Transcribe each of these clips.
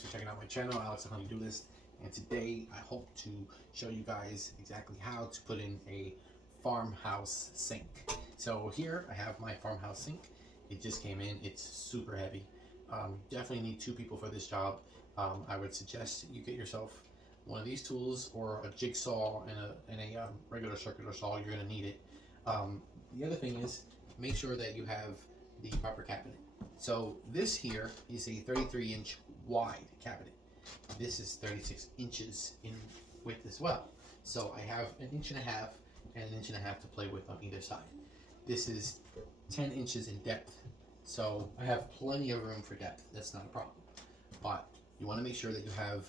Thanks for checking out my channel, Alex the Honeydew List. And today I hope to show you guys exactly how to put in a farmhouse sink. So here I have my farmhouse sink. It just came in. It's super heavy. Definitely need two people for this job. I would suggest you get yourself one of these tools or a jigsaw and a regular circular saw. You're going to need it. The other thing is make sure that you have the proper cabinet. So this here is a 33-inch wide cabinet. This is 36 inches in width as well. So I have an inch and a half and an inch and a half to play with on either side. This is 10 inches in depth. So I have plenty of room for depth. That's not a problem. But you want to make sure that you have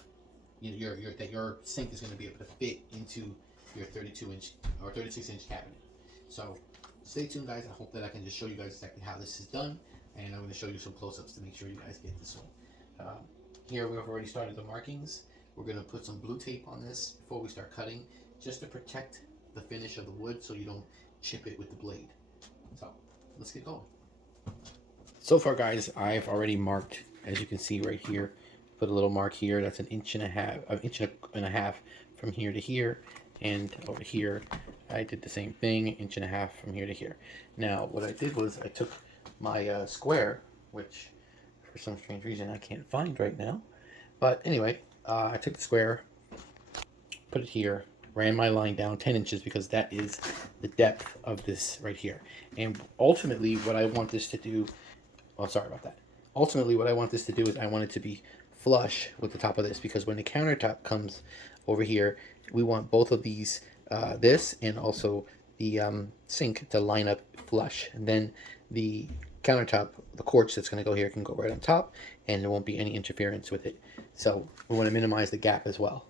that your sink is going to be able to fit into your 32-inch or 36-inch cabinet. So stay tuned, guys. I hope that I can just show you guys exactly how this is done, and I'm going to show you some close-ups to make sure you guys get this one. Here we've already started the markings. We're going to put some blue tape on this before we start cutting, just to protect the finish of the wood so you don't chip it with the blade. So let's get going. So far, guys, I've already marked, as you can see right here. Put a little mark here. That's an inch and a half from here to here, and over here I did the same thing, inch and a half from here to here. Now what I did was I took my square, which for some strange reason I can't find right now, but anyway, I took the square, put it here, ran my line down 10 inches because that is the depth of this right here. And ultimately what I want this to do, oh, sorry about that. Ultimately what I want this to do is I want it to be flush with the top of this, because when the countertop comes over here, we want both of these, this and also the sink, to line up flush, and then the countertop, the quartz that's going to go here, can go right on top, and there won't be any interference with it. So we want to minimize the gap as well.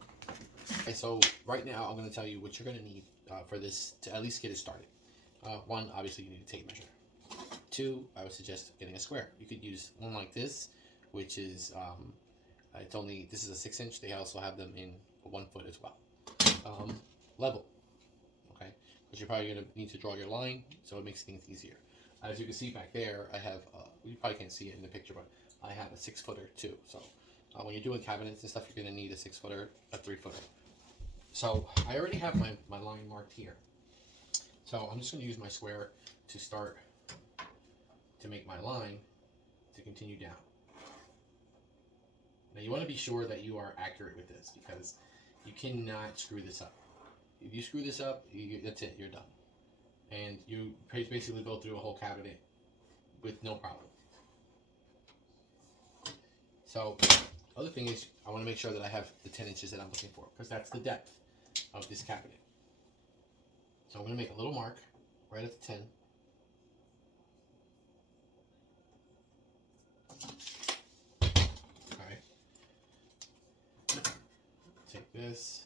Okay, so right now I'm going to tell you what you're going to need for this to at least get it started. One, obviously you need a tape measure. Two, I would suggest getting a square. You could use one like this, which is this is a 6-inch. They also have them in a 1 foot as well. Level, okay, because you're probably going to need to draw your line, so it makes things easier. As you can see back there, I have, you probably can't see it in the picture, but I have a 6-footer too. So when you're doing cabinets and stuff, you're going to need a 6-footer, a 3-footer. So I already have my line marked here. So I'm just going to use my square to start to make my line to continue down. Now you want to be sure that you are accurate with this, because you cannot screw this up. If you screw this up, that's it, you're done. And you basically go through a whole cabinet with no problem. So, other thing is, I want to make sure that I have the 10 inches that I'm looking for, because that's the depth of this cabinet. So I'm going to make a little mark right at the 10. Take this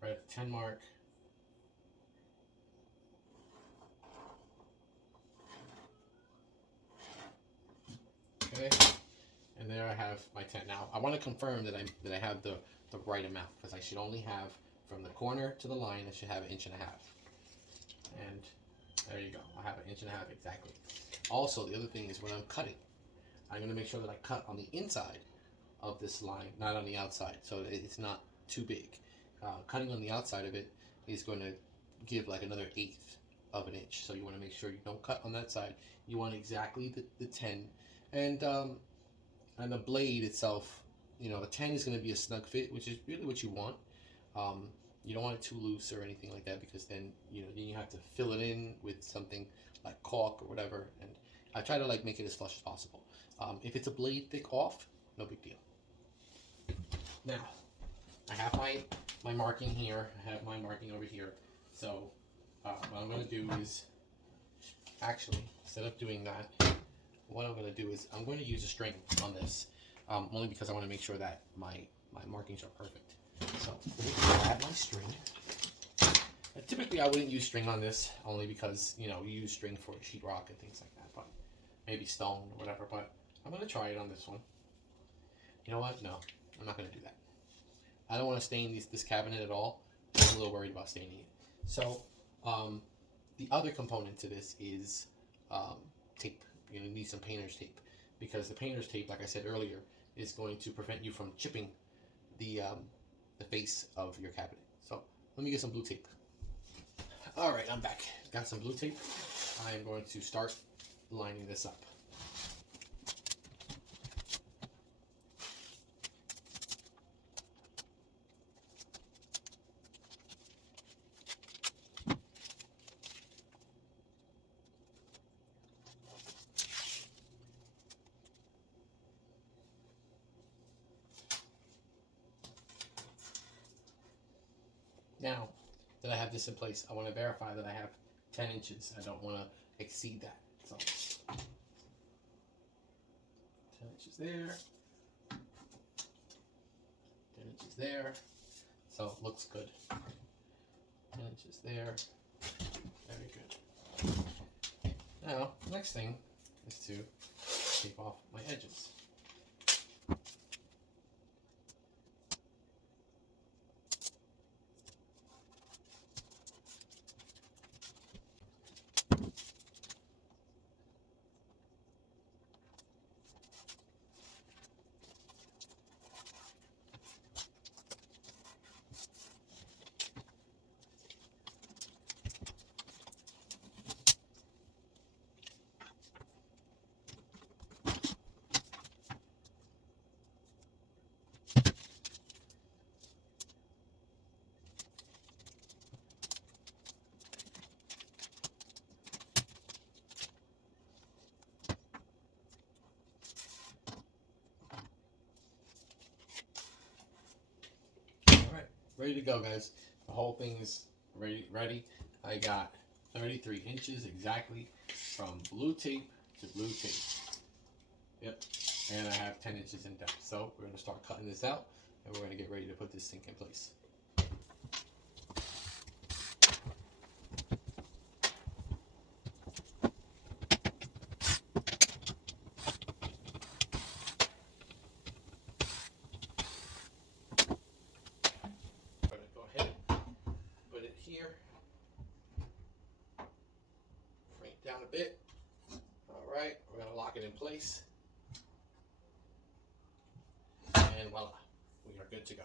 right at the 10 mark. Okay, and there I have my 10. Now I want to confirm that I have the right amount, because I should only have from the corner to the line, I should have an inch and a half. And there you go. I have an inch and a half exactly. Also, the other thing is when I'm cutting, I'm going to make sure that I cut on the inside of this line, not on the outside, so it's not too big. Cutting on the outside of it is going to give like another 1/8 of an inch, so you want to make sure you don't cut on that side. You want exactly the 10, and the blade itself, a 10 is going to be a snug fit, which is really what you want. You don't want it too loose or anything like that, because then then you have to fill it in with something like caulk or whatever, and I try to make it as flush as possible. If it's a blade thick off, no big deal. Now, I have my marking here. I have my marking over here. So what I'm going to do is, actually, instead of doing that, what I'm going to do is I'm going to use a string on this, only because I want to make sure that my markings are perfect. So I have my string. Typically, I wouldn't use string on this, only because you use string for sheetrock and things like that, but maybe stone or whatever. But I'm going to try it on this one. You know what? No, I'm not going to do that. I don't want to stain this cabinet at all. I'm a little worried about staining it. So the other component to this is tape. You're going to need some painter's tape, because the painter's tape, like I said earlier, is going to prevent you from chipping the face of your cabinet. So let me get some blue tape. All right, I'm back. Got some blue tape. I'm going to start lining this up. Now that I have this in place, I want to verify that I have 10 inches. I don't want to exceed that. So 10 inches there, 10 inches there. So it looks good. 10 inches there. Very good. Now, next thing is to tape off my edges. Ready to go, guys. The whole thing is ready. I got 33 inches exactly from blue tape to blue tape. Yep. And I have 10 inches in depth. So we're going to start cutting this out, and we're going to get ready to put this sink in place. Here, bring it down a bit. All right, we're gonna lock it in place, and voila, we are good to go.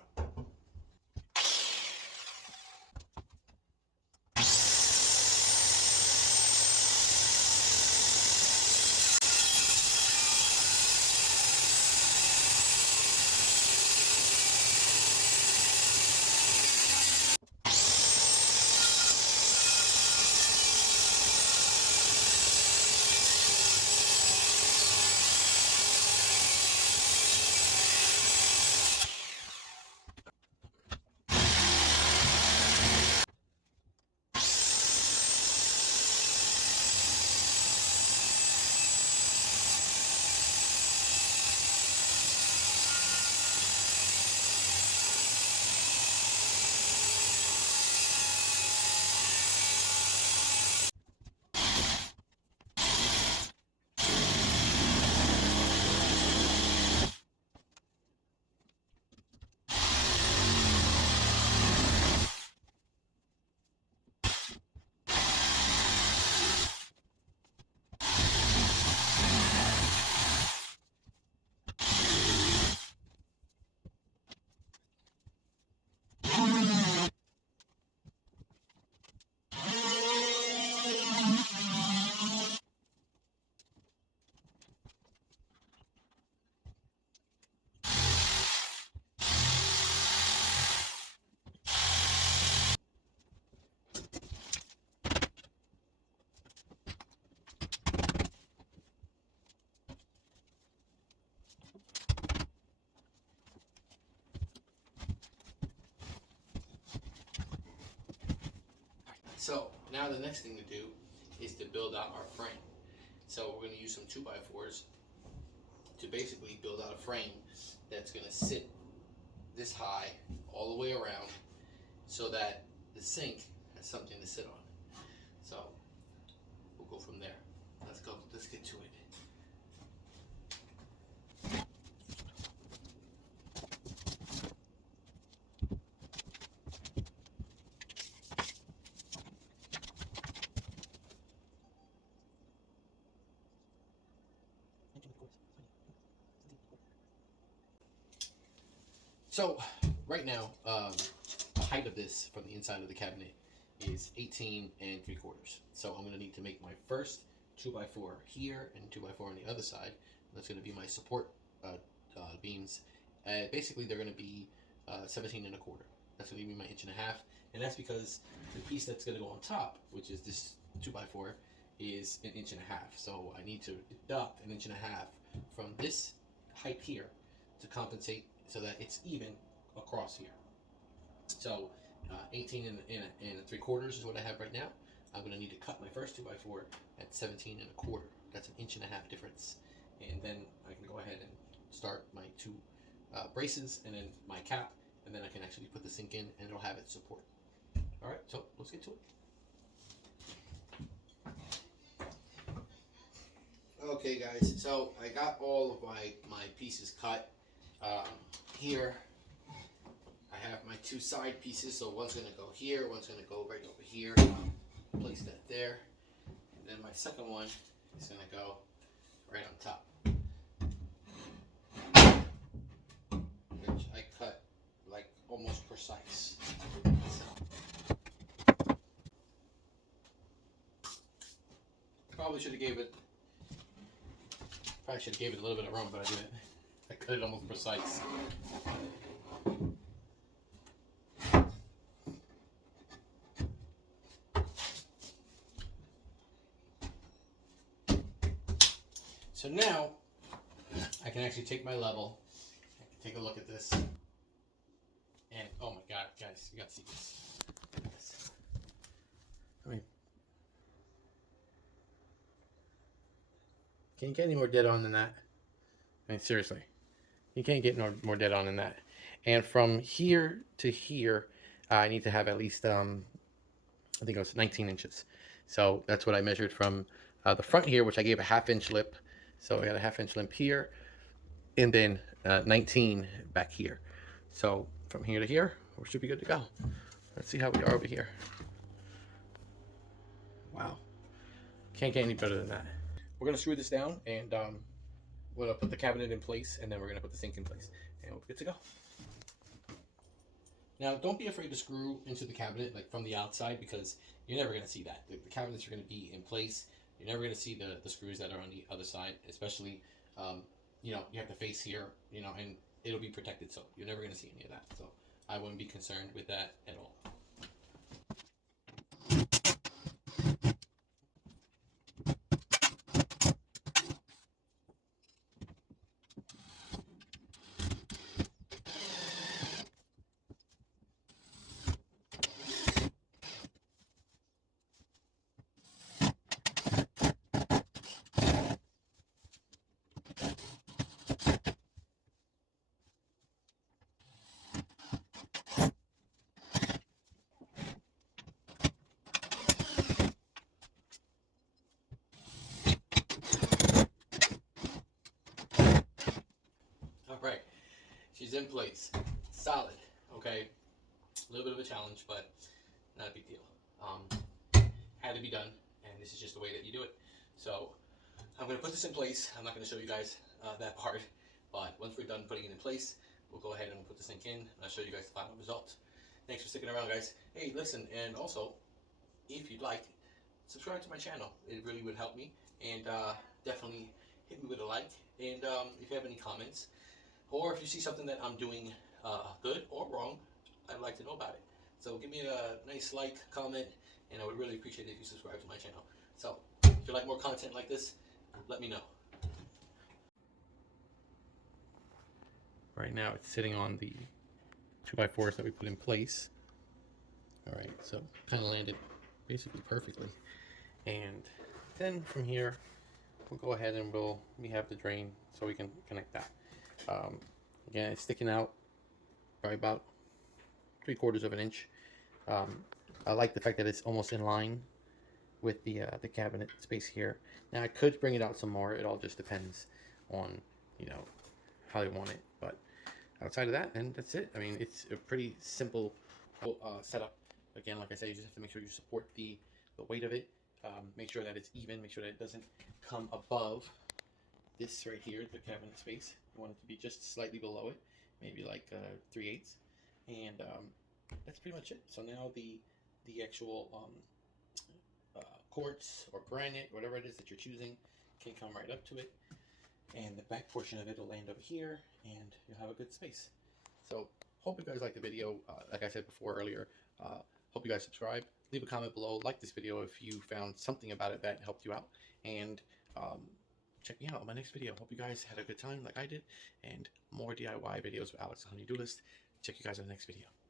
So now the next thing to do is to build out our frame. So we're going to use some 2x4s to basically build out a frame that's going to sit this high all the way around so that the sink has something to sit on. So we'll go from there. Let's get to it. So right now, the height of this from the inside of the cabinet is 18 and 3/4. So I'm gonna need to make my first 2x4 here and 2x4 on the other side. That's gonna be my support beams. Basically, they're gonna be 17 and a quarter. That's gonna be my 1.5 inches, and that's because the piece that's gonna go on top, which is this 2x4, is 1.5 inches. So I need to deduct 1.5 inches from this height here to compensate so that it's even across here. So 18 and 3/4 is what I have right now. I'm going to need to cut my first 2x4 at 17 and a quarter. That's 1.5 inches difference. And then I can go ahead and start my two braces and then my cap, and then I can actually put the sink in and it'll have its support. All right, so let's get to it. Okay guys, so I got all of my pieces cut. Here I have my two side pieces, so one's going to go here, one's going to go right over here. Place that there. And then my second one is going to go right on top, which I cut like almost precise. Probably should have gave it a little bit of room, but I didn't. I cut it almost precise. So now I can actually take my level, I can take a look at this, and oh my god, guys, you gotta see this. I mean, can you get any more dead on than that? I mean, seriously, you can't get no more dead on than that. And from here to here, I need to have at least, I think it was 19 inches. So that's what I measured from the front here, which I gave a 1/2 inch lip. So I got a 1/2 inch lip here, and then 19 back here. So from here to here, we should be good to go. Let's see how we are over here. Wow, can't get any better than that. We're gonna screw this down, and we're gonna put the cabinet in place, and then we're gonna put the sink in place, and we'll be good to go. Now, don't be afraid to screw into the cabinet like from the outside, because you're never gonna see that. The cabinets are gonna be in place. You're never gonna see the screws that are on the other side, especially you know, you have the face here, you know, and it'll be protected, so you're never gonna see any of that. So I wouldn't be concerned with that at all. All right, she's in place, solid. Okay, a little bit of a challenge, but not a big deal. Had to be done, and this is just the way that you do it. So I'm going to put this in place. I'm not going to show you guys that part, but once we're done putting it in place, we'll go ahead and we'll put the sink in, and I'll show you guys the final result. Thanks for sticking around, guys. Hey, listen, and also, if you'd like, subscribe to my channel. It really would help me, and definitely hit me with a like. And if you have any comments, or if you see something that I'm doing good or wrong, I'd like to know about it. So give me a nice like, comment, and I would really appreciate it if you subscribe to my channel. So if you like more content like this, let me know. Right now it's sitting on the 2x4s that we put in place. All right, so kind of landed basically perfectly. And then from here, we'll go ahead and we have the drain so we can connect that. Again, it's sticking out by about 3/4 of an inch. I like the fact that it's almost in line with the cabinet space here. Now I could bring it out some more. It all just depends on, you know, how they want it. But outside of that, and that's it. I mean, it's a pretty simple setup. Again, like I said, you just have to make sure you support the weight of it. Make sure that it's even. Make sure that it doesn't come above this right here, the cabinet space. You want it to be just slightly below it. maybe like 3/8, and that's pretty much it. So now the actual quartz or granite, whatever it is that you're choosing, can come right up to it, and the back portion of it will land over here, and you'll have a good space. So hope you guys like the video. Like I said before earlier, hope you guys subscribe, leave a comment below, like this video if you found something about it that helped you out, and check me out on my next video. Hope you guys had a good time like I did, and more DIY videos with Alex the Honey-Do List. Check you guys in the next video.